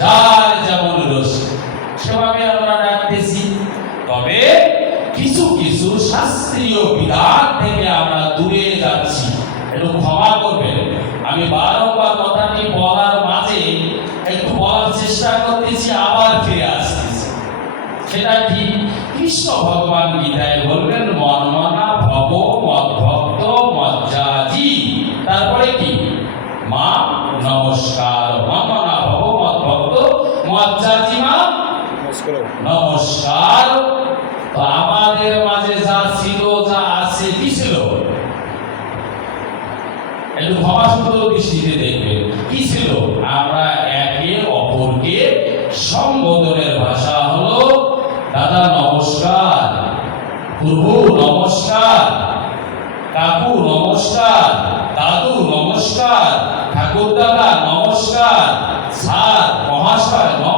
যার যেমন রস সেভাবে আমরা ডাকতেছি তবে কিছু কিছু শাস্ত্রীয় বিধান থেকে আমরা দূরে যাচ্ছি। একটু ক্ষমা করবেন, আমি বারংবার কথাটি বলার মাঝে একটু বলার চেষ্টা করতেছি, আবার ফিরে আসতেছি। সেটা কি? কৃষ্ণ ভগবান গীতায় বললেন মনমনা ভব, মদ্ভক্ত, মজ্জাজি। তারপরে কি? মা, নমস্কার মনমনা মজ্জাজি নমস্কার। আমাদের মাঝে যা ছিল যা আছে কি ছিল? একটু ক্ষমা সুন্দর দৃষ্টিতে দেখবেন কি ছিল? আমরা একে অপরকে সম্বোধনের ভাষা হলো দাদা নমস্কার। প্রভু নমস্কার। কাকু নমস্কার। দাদু নমস্কার। ঠাকুর দাদা নমস্কার। স্যার মহাশয় নমস্কার।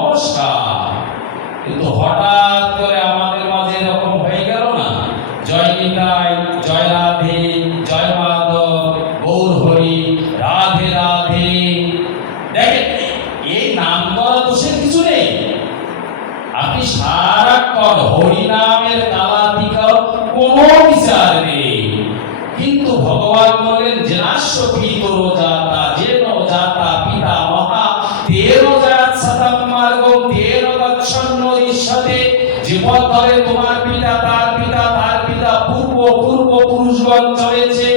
কিন্তু হঠাৎ করে আমাদের মাঝে এরকম হয়ে গেল না? জয় নিতাই, জয় রাধে, জয় মাধব, গৌর হরি, রাধে রাধে। দেখেন, এই নাম করা দোষের কিছু নেই। আপনি সারাক্ষণ হরিনামের কালা দিকাও কোনো বিচার নেই। কিন্তু ভগবান বলেন পিতর পূর্ব পূর্ব পুরুষগণ চলেছে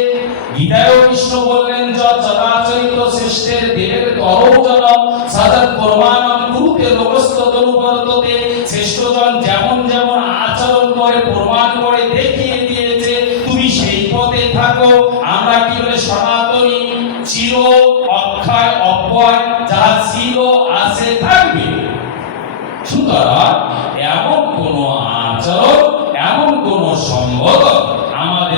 গীতায় কৃষ্ণ বললেন, যত চরাচরিত শ্রেষ্ঠের দেহের তরৌ জনম সাদত প্রমাণম কুরুতে লোকস্ত তনুবর্ততে শ্রেষ্ঠজন যেমন যেমন আচরণ করে, প্রমাণ করে দেখিয়ে দিয়েছে, তুমি সেই পথে থাকো। আমরা কি বলে সনাতনী চির অক্ষয় অব্যয় যা ছিল আছে থাকবে? সুতরাং এমন কোন আচরণ, এমন কোন সম্বোধন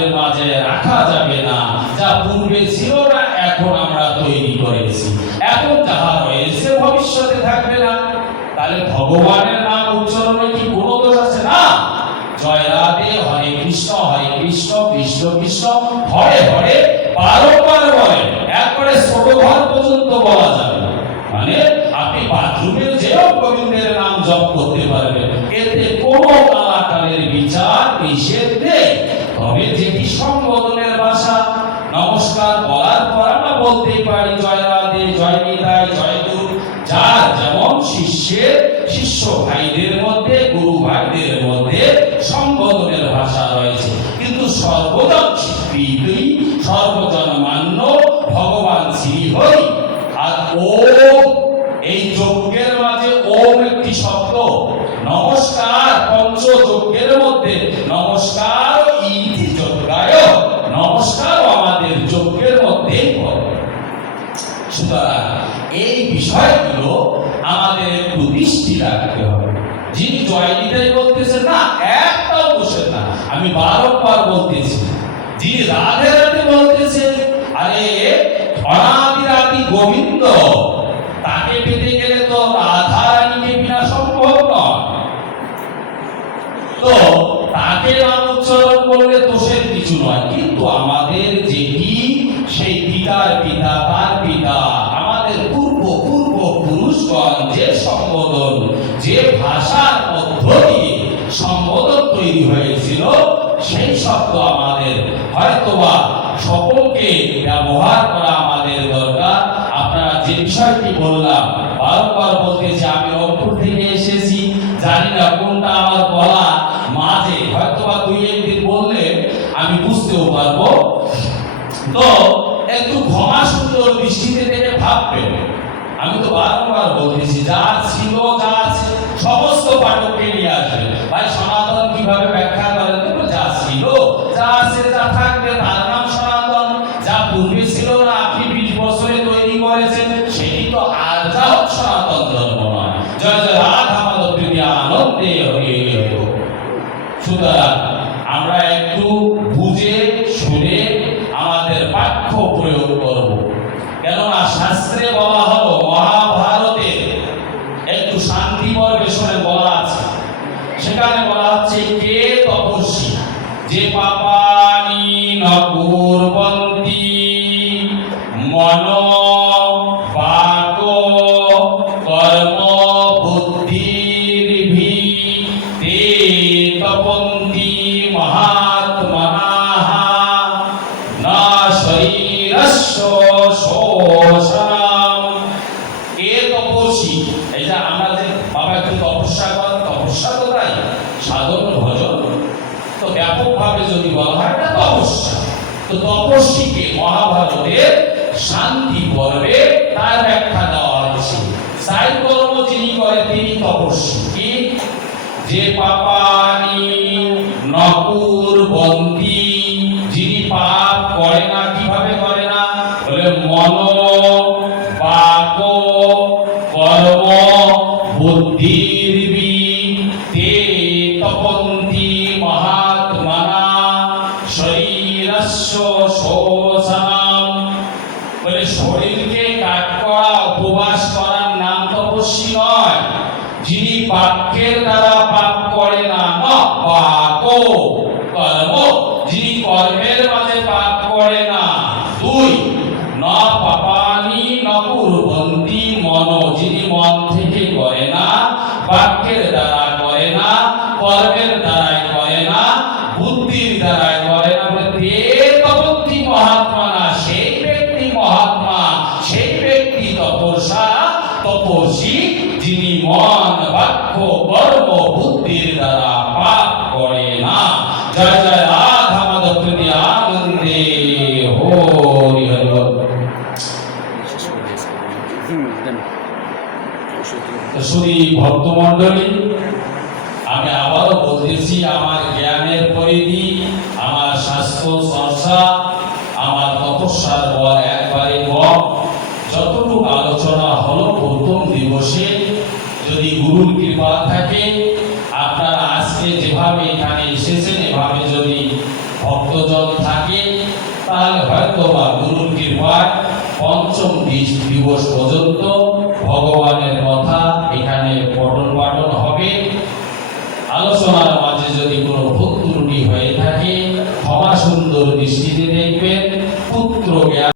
আমাদের মাঝে রাখা যাবে না। যা পূর্বে ছিল, না এখন আমরা তৈরি করেছি। এখন যাহা রয়েছে ভবিষ্যতে থাকবে না। তাহলে ভগবানের নাম উচ্চারণে কি কোনো দোষ আছে? না। জয় রাধে হরে কৃষ্ণ হরে কৃষ্ণ কৃষ্ণ কৃষ্ণ, হরে হরে বারবার বলে। একবারে ছোট ঘর পর্যন্ত বলা যাবে মানে আপনি বাথরুমে যেও গোবিন্দের নাম জপ করতে পারবেন। এতে কোনো কালাকালের বিচার, নিষেধ পারি জয় জয় নিতাই, জয় গুরু। যার যেমন শিষ্যের, শিষ্য ভাইদের মধ্যে, গুরু ভাইদের মধ্যে সম্বোধনের ভাষা রয়েছে। কিন্তু সর্বজন স্বীকৃতি সর্বজন মান্য ভগবান শ্রী হরি আর ও এই যজ্ঞের দৃষ্টি রাখতে হবে। যিনি জয় নিতাই বলতেছেন না, একটাও বসে না। আমি বারংবার বলতেছি, যিনি রাধে রাধে বলতেছেন, আরে অনাদিরাদি গোবিন্দ, তাকে পেতে গেলে তো রাধা রানীকে বিনা সম্ভব নয়। তো তাকে নাম উচ্চারণ করলে দোষের কিছু নয়, কিন্তু আমাদের যেটি সেই পিতার পিতা, তার পিতা, আমাদের পূর্ব পূর্ব পুরুষগণ যে সম্বোধন, যে ভাষার মধ্য দিয়ে সম্বোধন তৈরি হয়েছিল, সেই শব্দ আমাদের, হয়তোবা সকলকে ব্যবহার করা আমাদের দরকার। আপনারা যে বিষয়টি বললাম, বারবার বলতেছি আমি রংপুর থেকে এসেছি, জানি না কোনটা আমার বলা মাঝে, হয়তোবা দুই একদিন বললে আমি বুঝতেও পারব। তো একটু ক্ষমা সুন্দর দৃষ্টিতে দেখে ভাববেন। আমি তো বারবার বলতেছি, যা ছিল, যা আছে, সমস্ত পাঠককে নিয়ে আসবে। ভাই, সনাতন কীভাবে ব্যাখ্যা করেন? যা ছিল, যা আছে, যা নকুরবন্তি মন বাক কর্ম বুদ্ধির ভি তে তপন্তি না শরীরস্য শোষণম। কে তপস্বী এই যে আমরা যে বাবা একটু তপস্যা সাধন ভজন তো ব্যাপকভাবে যদি বলা হয় তপস্বীকে মহাভারতের শান্তি পর্বে তার ব্যাখ্যা দেওয়া হয়েছে। সাই কর্ম যিনি করে, তিনি তপস্বী। যে পাপানি নকুর বন্দি বাক্যের দ্বারা পাপ করে না। ন পাক কর্ম। যিনি কর্মের মাঝে পাপ তপস্বী যিনি মন, বাক্য, কর্ম, বুদ্ধির দ্বারা পাপ করে না। জয় জয় রাধা মাধব প্রীতি আনন্দে। হরি হরি শুধু ভক্তমণ্ডলী, আমি আবারও বলতেছি, আমার জ্ঞানের পরিধি, আমার স্বাস্থ্য চর্চা, আমার তপস্যার বল একবারে কম। যতটুকু আলোচনা হলো প্রথম দিবসে যদি গুরুর কৃপা থাকে, আপনারা আজকে যেভাবে এখানে এসেছেন, এভাবে যদি ভক্তজন থাকে, তাহলে হয়তো বা গুরুর কৃপায় পঞ্চম দিবস পর্যন্ত ভগবানের কথা এখানে পঠন পাঠন হবে। আলোচনার মাঝে যদি কোনো ভুল ত্রুটি হয়ে থাকে, ক্ষমা সুন্দর দৃষ্টিতে